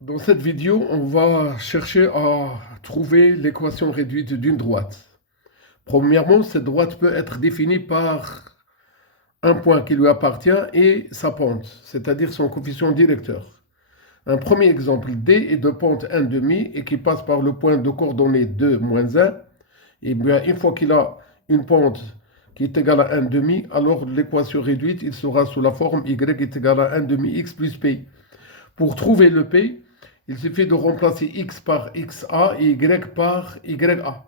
Dans cette vidéo, on va chercher à trouver l'équation réduite d'une droite. Premièrement, cette droite peut être définie par un point qui lui appartient et sa pente, c'est-à-dire son coefficient directeur. Un premier exemple, D est de pente 1,5 et qui passe par le point de coordonnées 2, moins 1. Et bien, une fois qu'il a une pente qui est égale à 1,5, alors l'équation réduite, il sera sous la forme y est égal à 1,5x plus p. Pour trouver le p, il suffit de remplacer x par xa et y par ya.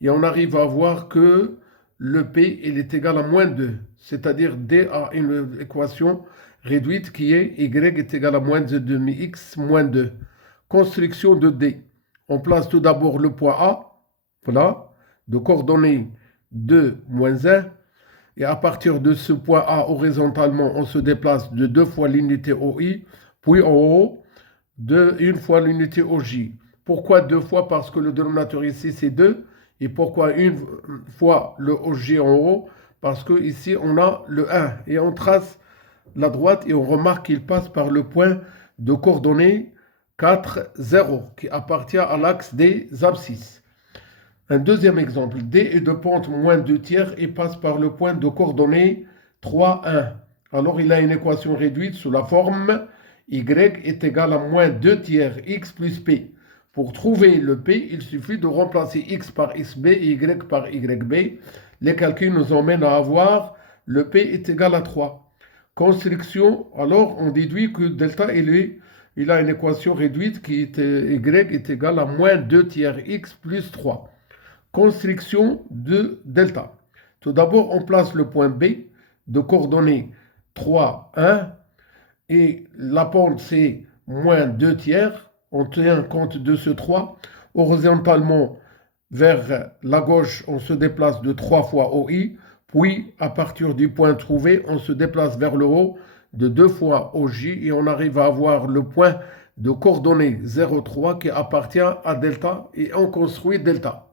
Et on arrive à voir que le p il est égal à moins 2, c'est-à-dire D a une équation réduite qui est y est égal à moins 2,5x moins 2. Construction de D. On place tout d'abord le point A, voilà, de coordonnées 2, moins 1. Et à partir de ce point A, horizontalement, on se déplace de 2 fois l'unité OI, puis en haut, une fois l'unité OJ. Pourquoi 2 fois? Parce que le dénominateur ici, c'est 2. Et pourquoi une fois le OJ en haut? Parce que ici, on a le 1. Et on trace la droite et on remarque qu'il passe par le point de coordonnées 4, 0, qui appartient à l'axe des abscisses. Un deuxième exemple, D est de pente moins 2 tiers et passe par le point de coordonnées 3, 1. Alors il a une équation réduite sous la forme y est égal à moins 2 tiers x plus p. Pour trouver le p, il suffit de remplacer x par xb et y par yb. Les calculs nous emmènent à avoir le p est égal à 3. Construction, alors on déduit que delta il a une équation réduite qui est y est égal à moins 2 tiers x plus 3. Construction de delta. Tout d'abord, on place le point B de coordonnées 3, 1 et la pente c'est moins 2 tiers. On tient compte de ce 3. Horizontalement vers la gauche, on se déplace de 3 fois OI. Puis, à partir du point trouvé, on se déplace vers le haut de 2 fois OJ et on arrive à avoir le point de coordonnées 0,3 qui appartient à delta et on construit delta.